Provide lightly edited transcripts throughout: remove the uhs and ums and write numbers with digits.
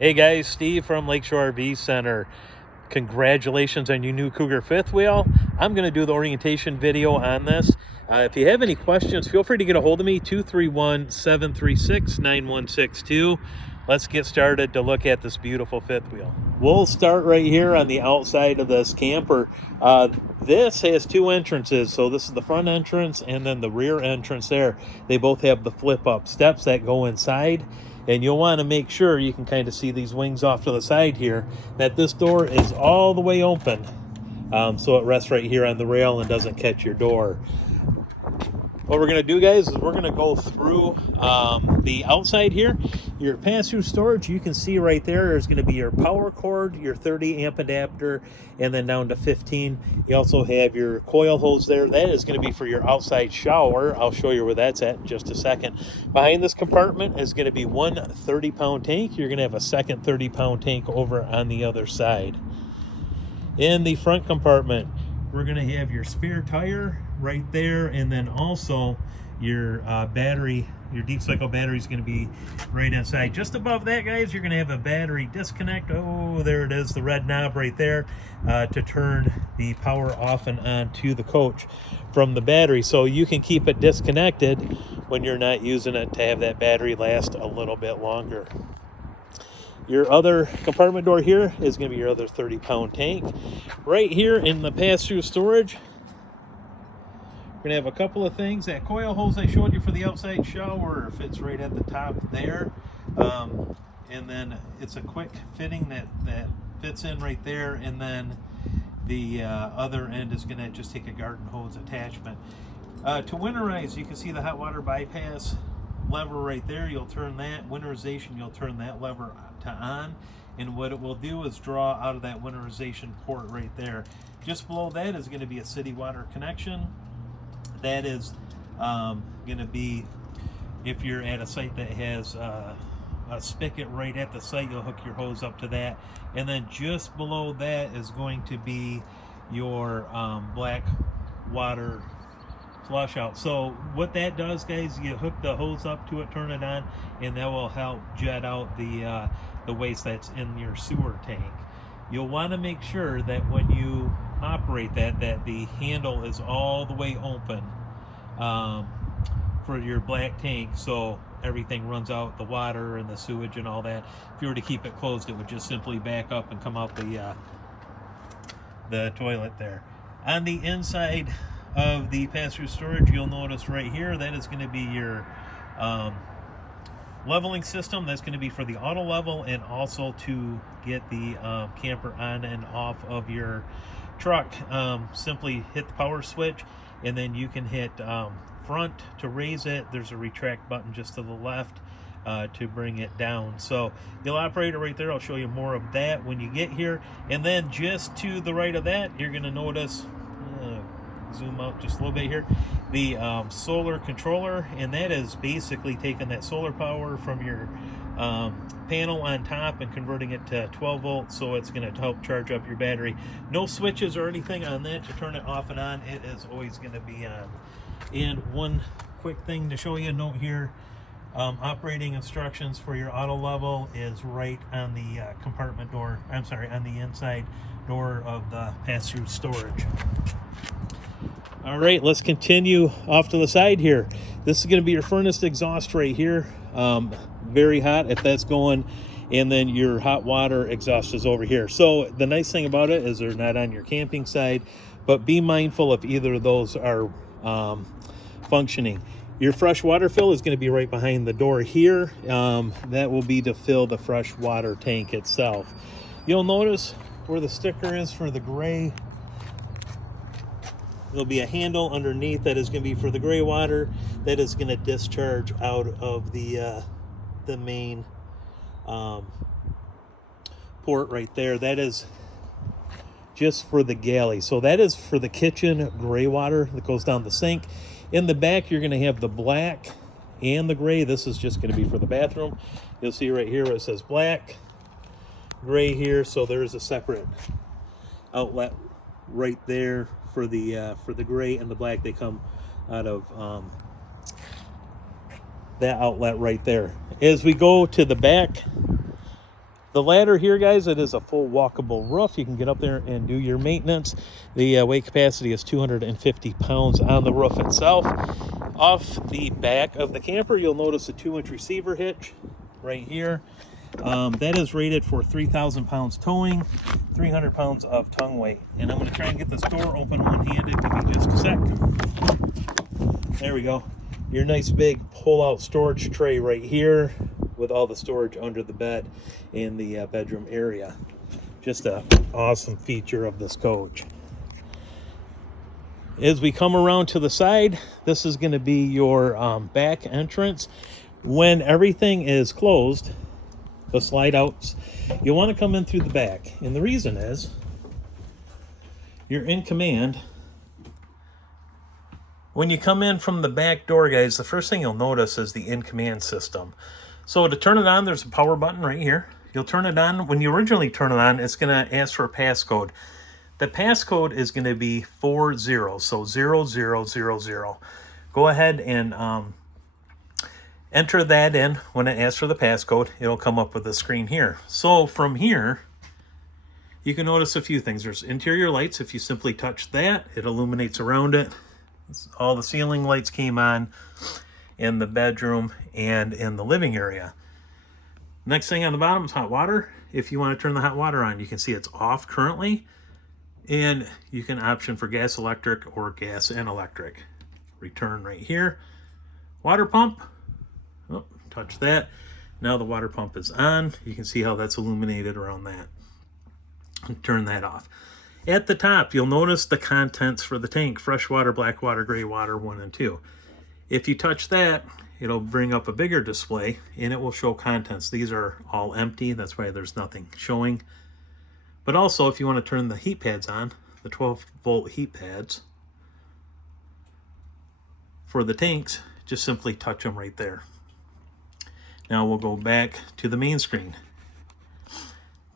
Hey guys, Steve from Lakeshore RV Center. Congratulations on your new Cougar fifth wheel. I'm going to do the orientation video on this. If you have any questions, feel free to get a hold of me, 231-736-9162. Let's get started to look at this beautiful fifth wheel. We'll start right here on the outside of this camper. This has two entrances, so this is the front entrance and then the rear entrance there. They both have the flip-up steps that go inside. And you'll want to make sure, you can kind of see these wings off to the side here, that this door is all the way open. So it rests right here on the rail and doesn't catch your door. What we're going to do, guys, is we're going to go through the outside here. Your pass-through storage, you can see right there's going to be your power cord, your 30 amp adapter, and then down to 15. You also have your coil hose there. That is going to be for your outside shower. I'll show you where that's at in just a second. Behind this compartment is going to be one 30-pound tank. You're going to have a second 30-pound tank over on the other side. In the front compartment, we're going to have your spare tire right there, and then also your battery, your deep cycle battery is going to be right inside. Just above that, guys, you're going to have a battery disconnect. Oh, there it is, the red knob right there to turn the power off and on to the coach from the battery, so you can keep it disconnected when you're not using it to have that battery last a little bit longer. Your other compartment door here is going to be your other 30-pound tank. Right here in the pass-through storage, we're going to have a couple of things. That coil hose I showed you for the outside shower fits right at the top there. And then it's a quick fitting that fits in right there. And then the other end is going to just take a garden hose attachment. To winterize, you can see the hot water bypass lever right there. You'll turn that. Winterization, you'll turn that lever to on, and what it will do is draw out of that winterization port right there. Just below that is going to be a city water connection. That is going to be, if you're at a site that has a spigot right at the site, you'll hook your hose up to that. And then just below that is going to be your black water flush out. So what that does, guys, you hook the hose up to it, turn it on, and that will help jet out the waste that's in your sewer tank. You'll want to make sure that when you operate that the handle is all the way open for your black tank, so everything runs out, the water and the sewage and all that. If you were to keep it closed, it would just simply back up and come out the toilet there. On the inside of the pass-through storage, you'll notice right here that is going to be your leveling system. That's going to be for the auto level and also to get the camper on and off of your truck. Simply hit the power switch, and then you can hit front to raise it. There's a retract button just to the left to bring it down. So you'll operate it right there. I'll show you more of that when you get here. And then just to the right of that, you're going to notice, zoom out just a little bit here, the solar controller, and that is basically taking that solar power from your panel on top and converting it to 12 volts, so it's going to help charge up your battery. No switches or anything on that to turn it off and on. It is always going to be on. And one quick thing to show you, note here, operating instructions for your auto level is right on the compartment door, I'm sorry, on the inside door of the pass-through storage. All right, let's continue off to the side here. This is going to be your furnace exhaust right here. Very hot if that's going, and then your hot water exhaust is over here. So the nice thing about it is they're not on your camping side, but be mindful if either of those are functioning. Your fresh water fill is going to be right behind the door here. That will be to fill the fresh water tank itself. You'll notice where the sticker is for the gray, there'll be a handle underneath that is going to be for the gray water that is going to discharge out of the main port right there. That is just for the galley. So that is for the kitchen gray water that goes down the sink. In the back, you're going to have the black and the gray. This is just going to be for the bathroom. You'll see right here where it says black, gray here. So there is a separate outlet right there for the gray and the black. They come out of that outlet right there. As we go to the back, The ladder here, guys, it is a full walkable roof. You can get up there and do your maintenance. The weight capacity is 250 pounds on the roof itself. Off the back of the camper, you'll notice a 2-inch receiver hitch right here. That is rated for 3,000 pounds towing, 300 pounds of tongue weight. And I'm going to try and get this door open one-handed. Give me just a sec. There we go. Your nice big pull-out storage tray right here with all the storage under the bed in the bedroom area. Just an awesome feature of this coach. As we come around to the side, this is going to be your back entrance. When everything is closed, the slide outs, you'll want to come in through the back. And the reason is, you're in command. When you come in from the back door, guys, the first thing you'll notice is the in-command system. So to turn it on, there's a power button right here. You'll turn it on. When you originally turn it on, it's going to ask for a passcode. The passcode is going to be 40, so 0000. Go ahead and enter that in. When it asks for the passcode, it'll come up with a screen here. So from here, you can notice a few things. There's interior lights. If you simply touch that, it illuminates around it. All the ceiling lights came on in the bedroom and in the living area. Next thing on the bottom is hot water. If you want to turn the hot water on, you can see it's off currently. And you can option for gas, electric, or gas and electric. Return right here. Water pump. Oh, touch that. Now the water pump is on. You can see how that's illuminated around that. And turn that off. At the top, you'll notice the contents for the tank: fresh water, black water, gray water, 1 and 2. If you touch that, it'll bring up a bigger display and it will show contents. These are all empty. That's why there's nothing showing. But also, if you want to turn the heat pads on, the 12-volt heat pads for the tanks, just simply touch them right there. Now we'll go back to the main screen.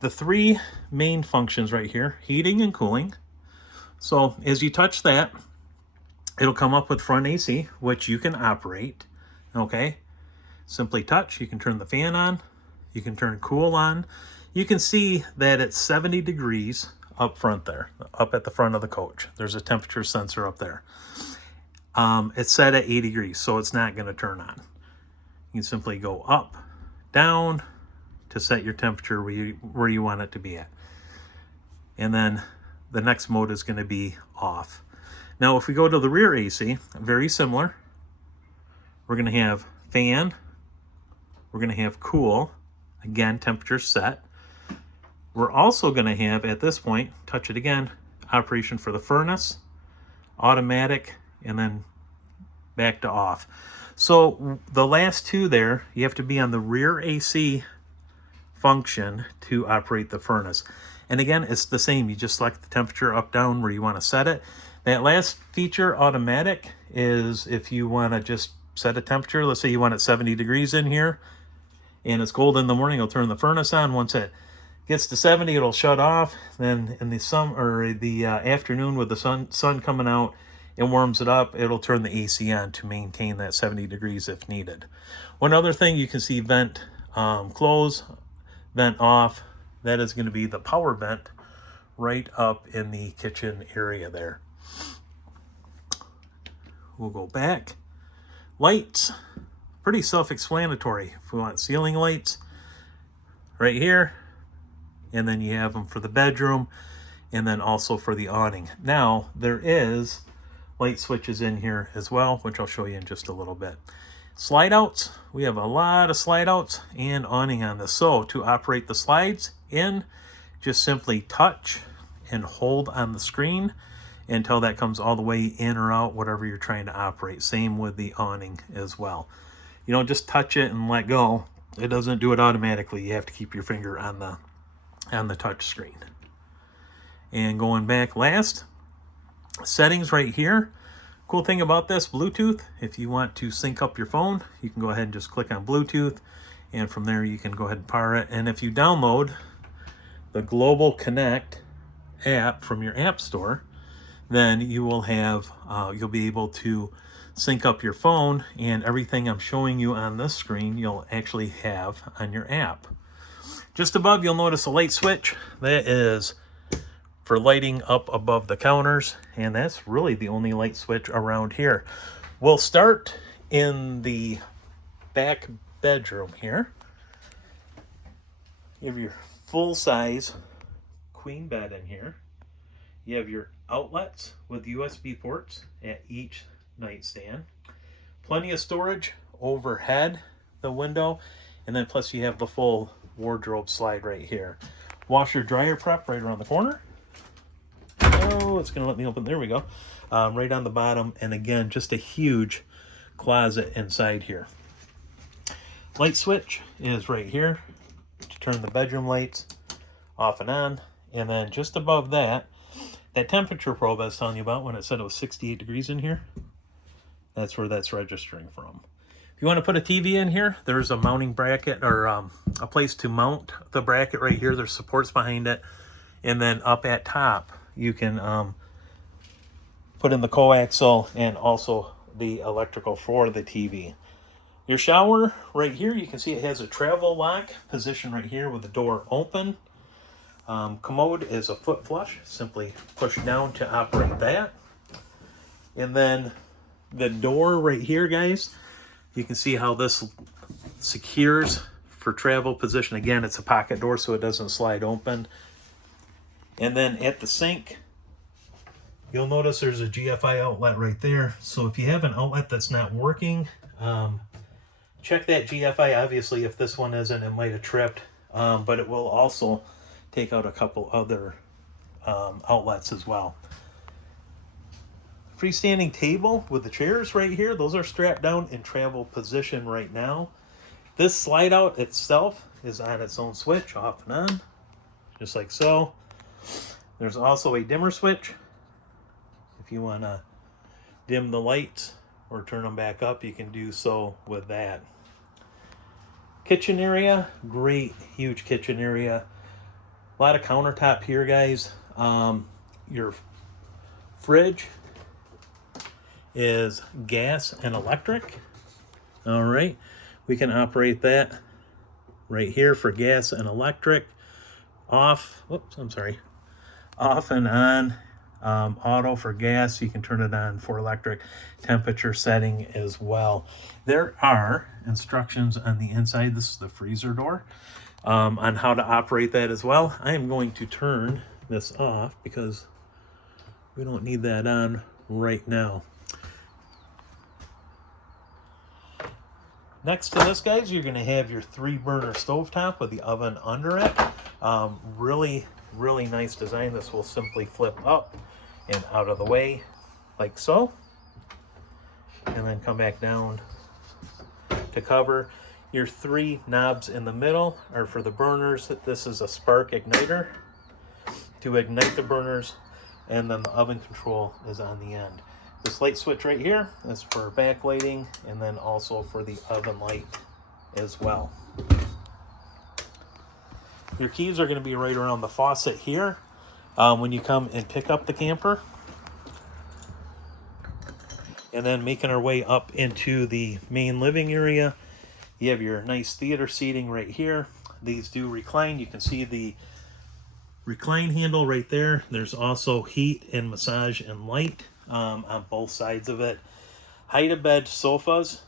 The 3 main functions right here: heating and cooling. So as you touch that, it'll come up with front AC, which you can operate. Okay, simply touch. You can turn the fan on. You can turn cool on. You can see that it's 70 degrees up front there, up at the front of the coach. There's a temperature sensor up there. It's set at 80 degrees, so it's not going to turn on. You can simply go up, down to set your temperature where you want it to be at. And then the next mode is going to be off. Now, if we go to the rear AC, very similar. We're going to have fan. We're going to have cool. Again, temperature set. We're also going to have, at this point, touch it again, operation for the furnace, automatic, and then back to off. So the last 2 there, you have to be on the rear AC function to operate the furnace. And again, it's the same. You just select the temperature up, down where you want to set it. That last feature, automatic, is if you want to just set a temperature. Let's say you want it 70 degrees in here and it's cold in the morning, you'll turn the furnace on. Once it gets to 70, it'll shut off. Then in the afternoon with the sun coming out, it warms it up. It'll turn the AC on to maintain that 70 degrees if needed. One other thing, you can see vent close, vent off. That is going to be the power vent right up in the kitchen area there. We'll go back. Lights, pretty self-explanatory. If we want ceiling lights, right here, and then you have them for the bedroom, and then also for the awning. Now, there is light switches in here as well, which I'll show you in just a little bit. Slide outs, we have a lot of slide outs and awning on this. So to operate the slides in, just simply touch and hold on the screen until that comes all the way in or out, whatever you're trying to operate. Same with the awning as well. You don't just touch it and let go. It doesn't do it automatically. You have to keep your finger on the touch screen. And going back last, settings right here. Cool thing about this, Bluetooth. If you want to sync up your phone, you can go ahead and just click on Bluetooth, and from there you can go ahead and power it. And if you download the Global Connect app from your app store, then you will have you'll be able to sync up your phone, and everything I'm showing you on this screen you'll actually have on your app. Just above, you'll notice a light switch. That is for lighting up above the counters, and that's really the only light switch around here. We'll start in the back bedroom here. You have your full-size queen bed in here. You have your outlets with USB ports at each nightstand. Plenty of storage overhead the window, and then plus you have the full wardrobe slide right here. Washer dryer prep right around the corner. Oh, it's gonna let me open. There we go. Right on the bottom, and again, just a huge closet inside here. Light switch is right here to turn the bedroom lights off and on, and then just above that, that temperature probe I was telling you about when it said it was 68 degrees in here, that's where that's registering from. If you want to put a TV in here, there's a mounting bracket, or a place to mount the bracket right here. There's supports behind it, and then up at top you can put in the coaxial and also the electrical for the TV. Your shower right here, you can see it has a travel lock position right here with the door open. Commode is a foot flush. Simply push down to operate that. And then the door right here, guys, you can see how this secures for travel position. Again, it's a pocket door, so it doesn't slide open. And then at the sink, you'll notice there's a GFI outlet right there. So if you have an outlet that's not working, check that GFI. Obviously, if this one isn't, it might have tripped, but it will also take out a couple other outlets as well. Freestanding table with the chairs right here. Those are strapped down in travel position right now. This slide out itself is on its own switch, off and on, just like so. There's also a dimmer switch. If you want to dim the lights or turn them back up, you can do so with that. Kitchen area, great, huge kitchen area. A lot of countertop here, guys. Your fridge is gas and electric. All right, we can operate that right here for gas and electric. Off, whoops, I'm sorry. Off and on. Auto for gas. You can turn it on for electric. Temperature setting as well. There are instructions on the inside. This is the freezer door. On how to operate that as well. I am going to turn this off because we don't need that on right now. Next to this, guys, you're going to have your 3-burner stovetop with the oven under it. Really, really nice design. This will simply flip up and out of the way like so, and then come back down to cover. Your 3 knobs in the middle are for the burners. This is a spark igniter to ignite the burners, and then the oven control is on the end. This light switch right here is for backlighting, and then also for the oven light as well. Your keys are going to be right around the faucet here when you come and pick up the camper. And then making our way up into the main living area, you have your nice theater seating right here. These do recline. You can see the recline handle right there. There's also heat and massage and light on both sides of it. Height of bed sofas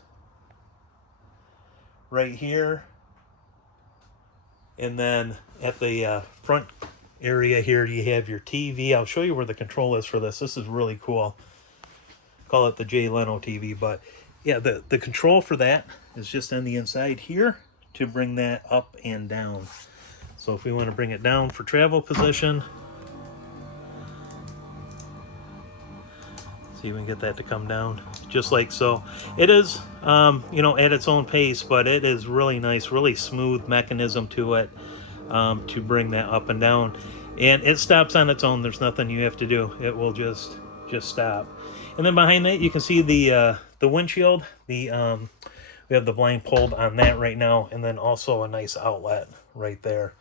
right here. And then at the front area here, you have your TV. I'll show you where the control is for this. This is really cool. Call it the Jay Leno TV, but yeah, the control for that is just on the inside here to bring that up and down. So if we want to bring it down for travel position, see if we can get that to come down just like so. It is, you know, at its own pace, but it is really nice, really smooth mechanism to it to bring that up and down. And it stops on its own. There's nothing you have to do. It will just stop. And then behind that, you can see the windshield. We have the blind pulled on that right now, and then also a nice outlet right there.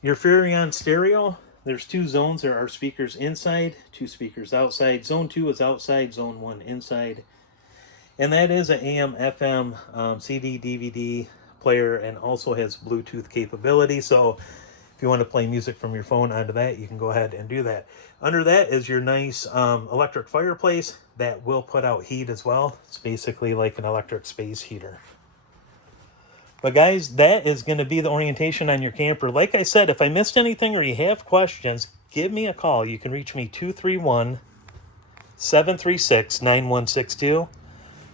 Your Furrion stereo, there's 2 zones. There are speakers inside, 2 speakers outside. Zone 2 is outside, Zone 1 inside. And that is an AM, FM, CD, DVD player and also has Bluetooth capability. So if you want to play music from your phone onto that, you can go ahead and do that. Under that is your nice electric fireplace that will put out heat as well. It's basically like an electric space heater. But guys, that is going to be the orientation on your camper. Like I said, if I missed anything or you have questions, give me a call. You can reach me 231-736-9162.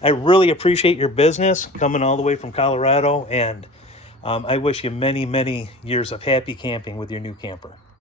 I really appreciate your business coming all the way from Colorado, and I wish you many, many years of happy camping with your new camper.